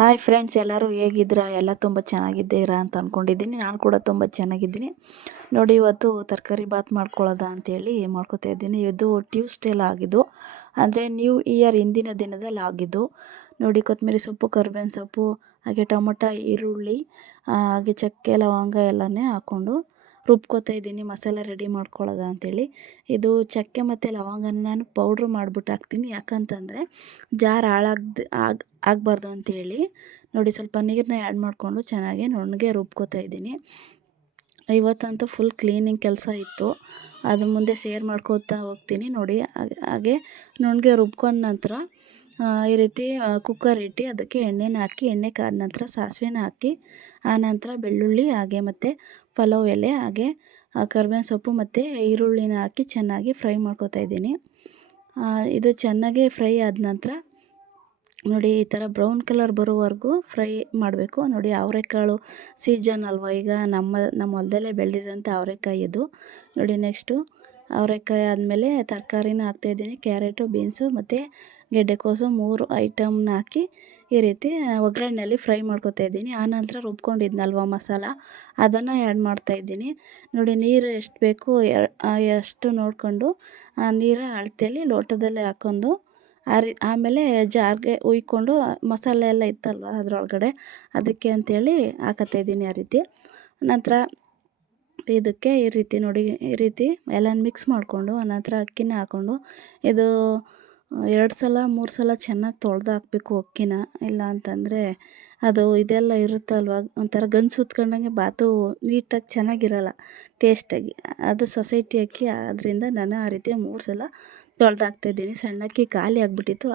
Hi friends, ಎಲ್ಲರೂ ಹೇಗಿದ್ದೀರಾ? ಎಲ್ಲ ತುಂಬ ಚೆನ್ನಾಗಿದ್ದೀರಾ ಅಂತ ಅಂದ್ಕೊಂಡಿದ್ದೀನಿ. ನಾನು ಕೂಡ ತುಂಬ ಚೆನ್ನಾಗಿದ್ದೀನಿ. ನೋಡಿ, ಇವತ್ತು ತರಕಾರಿ ಬಾತ್ ಮಾಡ್ಕೊಳ್ಳೋದ ಅಂತೇಳಿ ಮಾಡ್ಕೊತಾ ಇದ್ದೀನಿ. ಇದು ಟ್ಯೂಸ್ಡೇಲಿ ಆಗಿದ್ದು, ಅಂದರೆ ನ್ಯೂ ಇಯರ್ ಹಿಂದಿನ ದಿನದಲ್ಲಿ ಆಗಿದ್ದು. ನೋಡಿ, ಕೊತ್ತಂಬರಿ ಸೊಪ್ಪು, ಕರಿಬೇವಿನ ಸೊಪ್ಪು, ಹಾಗೆ ಟೊಮೊಟೊ, ಈರುಳ್ಳಿ, ಹಾಗೆ ಚಕ್ಕೆ ಲವಂಗ ಎಲ್ಲನೇ ಹಾಕ್ಕೊಂಡು ರುಬ್ಕೋತಾ ಇದ್ದೀನಿ. ಮಸಾಲೆ ರೆಡಿ ಮಾಡ್ಕೊಳ್ಳೋದ ಅಂತೇಳಿ. ಇದು ಚಕ್ಕೆ ಮತ್ತು ಲವಂಗನ ನಾನು ಪೌಡ್ರ್ ಮಾಡಿಬಿಟ್ಟು ಹಾಕ್ತೀನಿ. ಯಾಕಂತಂದರೆ ಜಾರ್ ಆಗಬಾರ್ದು ಅಂತೇಳಿ. ನೋಡಿ, ಸ್ವಲ್ಪ ನೀರನ್ನ ಆ್ಯಡ್ ಮಾಡಿಕೊಂಡು ಚೆನ್ನಾಗಿ ನುಣ್ಣಗೆ ರುಬ್ಕೋತಾ ಇದ್ದೀನಿ. ಇವತ್ತಂತೂ ಫುಲ್ ಕ್ಲೀನಿಂಗ್ ಕೆಲಸ ಇತ್ತು, ಅದು ಮುಂದೆ ಶೇರ್ ಮಾಡ್ಕೋತಾ ಹೋಗ್ತೀನಿ. ನೋಡಿ, ಹಾಗೆ ನುಣ್ಣಗೆ ರುಬ್ಕೊಂಡ ನಂತರ ಈ ರೀತಿ ಕುಕ್ಕರ್ ಇಟ್ಟು ಅದಕ್ಕೆ ಎಣ್ಣೆನ ಹಾಕಿ, ಎಣ್ಣೆ ಕಾದ ನಂತರ ಸಾಸಿವೆನ ಹಾಕಿ, ಆನಂತರ ಬೆಳ್ಳುಳ್ಳಿ ಹಾಗೆ ಮತ್ತು ಪಲಾವ್ ಎಲೆ ಹಾಗೆ ಕರಿಬೇವಿನ ಸೊಪ್ಪು ಮತ್ತು ಈರುಳ್ಳಿನ ಹಾಕಿ ಚೆನ್ನಾಗಿ ಫ್ರೈ ಮಾಡ್ಕೋತಾ ಇದ್ದೀನಿ. ಇದು ಚೆನ್ನಾಗಿ ಫ್ರೈ ಆದ ನಂತರ ನೋಡಿ, ಈ ಥರ ಬ್ರೌನ್ ಕಲರ್ ಬರೋವರೆಗೂ ಫ್ರೈ ಮಾಡಬೇಕು. ನೋಡಿ, ಅವರೆಕಾಳು ಸೀಸನ್ ಅಲ್ವಾ ಈಗ, ನಮ್ಮ ಹೊಲದಲ್ಲೇ ಬೆಳೆದಿರೋಂಥ ಅವರೆಕಾಯಿ ಇದು. ನೋಡಿ, ನೆಕ್ಸ್ಟು ಅವರೆಕಾಯಿ ಆದಮೇಲೆ ತರಕಾರಿನ ಹಾಕ್ತಾಯಿದ್ದೀನಿ. ಕ್ಯಾರೆಟು, ಬೀನ್ಸು ಮತ್ತು ಗೆಡ್ಡೆಕೋಸು 3 ಐಟಮ್ನ ಹಾಕಿ ಈ ರೀತಿ ಒಗ್ಗರಣೆಯಲ್ಲಿ ಫ್ರೈ ಮಾಡ್ಕೊತಾ ಇದ್ದೀನಿ. ಆನಂತರ ರುಬ್ಕೊಂಡಿದ್ನಲ್ವ ಮಸಾಲ, ಅದನ್ನು ಆ್ಯಡ್ ಮಾಡ್ತಾಯಿದ್ದೀನಿ. ನೋಡಿ, ನೀರು ಎಷ್ಟು ಬೇಕು ಅಷ್ಟು ನೋಡಿಕೊಂಡು ನೀರ ಅಳತೆಯಲ್ಲಿ ಲೋಟದಲ್ಲೇ ಹಾಕ್ಕೊಂಡು ಆಮೇಲೆ ಜಾರ್ಗೆ ಹುಯ್ಕೊಂಡು ಮಸಾಲೆ ಎಲ್ಲ ಇತ್ತಲ್ವ ಅದರೊಳಗಡೆ, ಅದಕ್ಕೆ ಅಂಥೇಳಿ ಹಾಕತ್ತಾಯಿದ್ದೀನಿ. ಆ ರೀತಿ ನಂತರ ಇದಕ್ಕೆ ಈ ರೀತಿ ನೋಡಿ, ಈ ರೀತಿ ಎಲ್ಲ ಮಿಕ್ಸ್ ಮಾಡಿಕೊಂಡು ಆನಂತರ ಅಕ್ಕಿನ ಹಾಕ್ಕೊಂಡು ಇದು 2 ಸಲ 3 ಸಲ ಚೆನ್ನಾಗಿ ತೊಳೆದು ಹಾಕಬೇಕು ಅಕ್ಕಿನ. ಇಲ್ಲ ಅಂತಂದರೆ ಅದು ಇದೆಲ್ಲ ಇರುತ್ತಲ್ವ, ಒಂಥರ ಗಂಜಿ ಸುತ್ಕೊಂಡಂಗೆ ಬಾತು ನೀಟಾಗಿ ಚೆನ್ನಾಗಿರಲ್ಲ ಟೇಸ್ಟಾಗಿ. ಅದು ಸೊಸೈಟಿ ಅಕ್ಕಿ, ಆದ್ದರಿಂದ ನಾನು ಆ ರೀತಿ 3 ಸಲ ತೊಳೆದು ಹಾಕ್ತಾಯಿದ್ದೀನಿ. ಸಣ್ಣ ಅಕ್ಕಿ ಖಾಲಿ ಆಗಿಬಿಟ್ಟಿತ್ತು,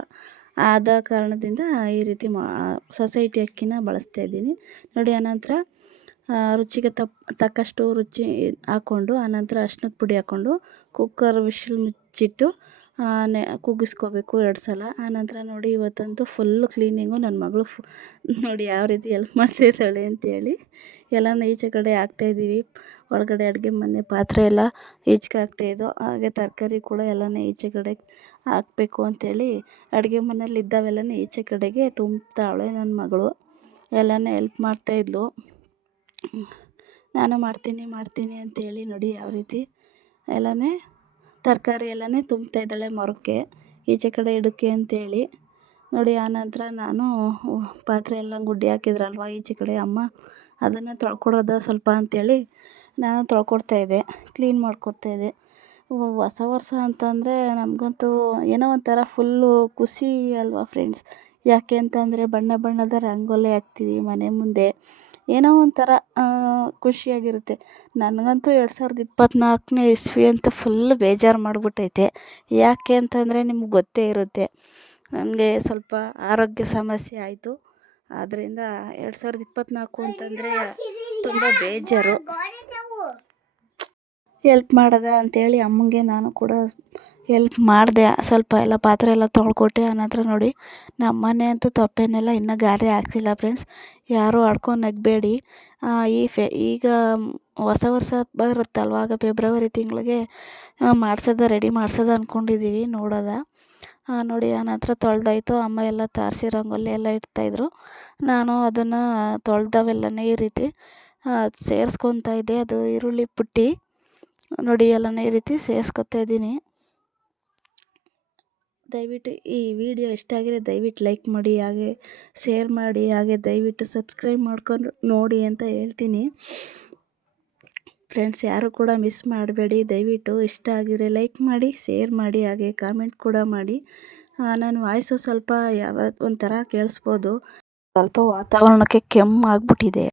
ಆದ ಕಾರಣದಿಂದ ಈ ರೀತಿ ಸೊಸೈಟಿ ಅಕ್ಕಿನ ಬಳಸ್ತಾಯಿದ್ದೀನಿ. ನೋಡಿ, ಆನಂತರ ರುಚಿಗೆ ತಕ್ಕಷ್ಟು ರುಚಿ ಹಾಕ್ಕೊಂಡು ಆನಂತರ ಅರ್ಶಿನದ ಪುಡಿ ಹಾಕ್ಕೊಂಡು ಕುಕ್ಕರ್ ವಿಶಲ್ ಮುಚ್ಚಿಟ್ಟು ಕೂಗಿಸ್ಕೋಬೇಕು 2 ಸಲ. ಆನಂತರ ನೋಡಿ, ಇವತ್ತಂತೂ ಫುಲ್ಲು ಕ್ಲೀನಿಂಗು. ನನ್ನ ಮಗಳು ನೋಡಿ ಯಾವ ರೀತಿ ಹೆಲ್ಪ್ ಮಾಡ್ತಿದ್ದಾಳೆ ಅಂತೇಳಿ ಎಲ್ಲನೂ ಈಚೆ ಕಡೆ ಹಾಕ್ತಾಯಿದ್ದೀವಿ. ಒಳಗಡೆ ಅಡುಗೆ ಮನೆ ಪಾತ್ರೆ ಎಲ್ಲ ಈಚೆಗೆ ಹಾಕ್ತಾಯಿದ್ದೋ, ಹಾಗೆ ತರಕಾರಿ ಕೂಡ ಎಲ್ಲನೇ ಈಚೆ ಕಡೆ ಹಾಕಬೇಕು ಅಂತೇಳಿ ಅಡುಗೆ ಮನೇಲಿ ಇದ್ದಾವೆಲ್ಲನೇ ಈಚೆ ಕಡೆಗೆ ತುಂಬ್ತಾವಳೆ ನನ್ನ ಮಗಳು. ಎಲ್ಲನೇ ಹೆಲ್ಪ್ ಮಾಡ್ತಾಯಿದ್ಲು. ನಾನು ಮಾಡ್ತೀನಿ ಅಂತೇಳಿ ನೋಡಿ ಯಾವ ರೀತಿ ಎಲ್ಲನೇ ತರಕಾರಿ ಎಲ್ಲನೇ ತುಂಬ್ತಾಯಿದ್ದಾಳೆ ಮೊರಕ್ಕೆ, ಈಚೆ ಕಡೆ ಇಡೋಕ್ಕೆ ಅಂತೇಳಿ. ನೋಡಿ, ಆನಂತರ ನಾನು ಪಾತ್ರೆ ಎಲ್ಲ ಗುಡ್ಡೆ ಹಾಕಿದ್ರಲ್ವ ಈಚೆ ಕಡೆ ಅಮ್ಮ, ಅದನ್ನು ತೊಳ್ಕೊಡೋದ ಸ್ವಲ್ಪ ಅಂತೇಳಿ ನಾನು ತೊಳ್ಕೊಡ್ತಾಯಿದ್ದೆ, ಕ್ಲೀನ್ ಮಾಡ್ಕೊಡ್ತಾಯಿದ್ದೆ. ಹೊಸ ವರ್ಷ ಅಂತಂದರೆ ನಮಗಂತೂ ಏನೋ ಒಂಥರ ಫುಲ್ಲು ಖುಷಿ ಅಲ್ವಾ ಫ್ರೆಂಡ್ಸ್. ಯಾಕೆ ಅಂತಂದರೆ ಬಣ್ಣ ಬಣ್ಣದ ರಂಗೋಲಿ ಹಾಕ್ತೀವಿ ಮನೆ ಮುಂದೆ, ಏನೋ ಒಂಥರ ಖುಷಿಯಾಗಿರುತ್ತೆ. ನನಗಂತೂ 2024ನೇ ಇಸ್ವಿ ಅಂತ ಫುಲ್ ಬೇಜಾರು ಮಾಡಿಬಿಟ್ಟೈತೆ. ಯಾಕೆ ಅಂತಂದರೆ ನಿಮ್ಗೆ ಗೊತ್ತೇ ಇರುತ್ತೆ, ನನಗೆ ಸ್ವಲ್ಪ ಆರೋಗ್ಯ ಸಮಸ್ಯೆ ಆಯಿತು. ಆದ್ದರಿಂದ 2024 ಅಂತಂದರೆ ತುಂಬ ಬೇಜಾರು. ಹೆಲ್ಪ್ ಮಾಡೋದ ಅಂಥೇಳಿ ಅಮ್ಮಂಗೆ ನಾನು ಕೂಡ ಹೆಲ್ಪ್ ಮಾಡಿದೆ. ಸ್ವಲ್ಪ ಎಲ್ಲ ಪಾತ್ರೆ ಎಲ್ಲ ತೊಳ್ಕೊಟ್ಟೆ. ಆನಂತರ ನೋಡಿ, ನಮ್ಮ ಮನೆ ಅಂತೂ ತಪ್ಪೇನೆಲ್ಲ ಇನ್ನೂ ಗಾರೆ ಹಾಕ್ಸಿಲ್ಲ ಫ್ರೆಂಡ್ಸ್. ಯಾರೂ ಆಡ್ಕೊಂಡು ನಗಬೇಡಿ. ಈಗ ಹೊಸ ವರ್ಷ ಬರುತ್ತಲ್ವ, ಆಗ ಫೆಬ್ರವರಿ ತಿಂಗಳಿಗೆ ರೆಡಿ ಮಾಡ್ಸೋದು ಅಂದ್ಕೊಂಡಿದ್ದೀವಿ, ನೋಡೋದ. ನೋಡಿ, ಆನಂತರ ತೊಳೆದಾಯ್ತು. ಅಮ್ಮ ಎಲ್ಲ ತಾರಸಿ ರಂಗೋಲಿ ಎಲ್ಲ ಇಡ್ತಾಯಿದ್ರು. ನಾನು ಅದನ್ನು ತೊಳೆದವೆಲ್ಲನೇ ಈ ರೀತಿ ಸೇರಿಸ್ಕೊತಾ ಇದ್ದೆ. ಅದು ಈರುಳ್ಳಿ ಪುಟ್ಟಿ ನೋಡಿ ಎಲ್ಲನೇ ಈ ರೀತಿ ಸೇರಿಸ್ಕೊತಾ ಇದ್ದೀನಿ. ದಯವಿಟ್ಟು ಈ ವಿಡಿಯೋ ಇಷ್ಟ ಆಗಿದ್ರೆ ದಯವಿಟ್ಟು ಲೈಕ್ ಮಾಡಿ, ಹಾಗೆ ಶೇರ್ ಮಾಡಿ, ಹಾಗೆ ದಯವಿಟ್ಟು ಸಬ್ಸ್ಕ್ರೈಬ್ ಮಾಡ್ಕೊಂಡು ನೋಡಿ ಅಂತ ಹೇಳ್ತೀನಿ ಫ್ರೆಂಡ್ಸ್. ಯಾರು ಕೂಡ ಮಿಸ್ ಮಾಡಬೇಡಿ. ದಯವಿಟ್ಟು ಇಷ್ಟ ಆಗಿದ್ರೆ ಲೈಕ್ ಮಾಡಿ, ಶೇರ್ ಮಾಡಿ, ಹಾಗೆ ಕಾಮೆಂಟ್ ಕೂಡ ಮಾಡಿ. ನನ್ನ ವಾಯ್ಸು ಸ್ವಲ್ಪ ಒಂಥರ ಕೇಳಿಸ್ಬೋದು, ಸ್ವಲ್ಪ ವಾತಾವರಣಕ್ಕೆ ಕೆಮ್ಮು ಆಗಿಬಿಟ್ಟಿದೆ.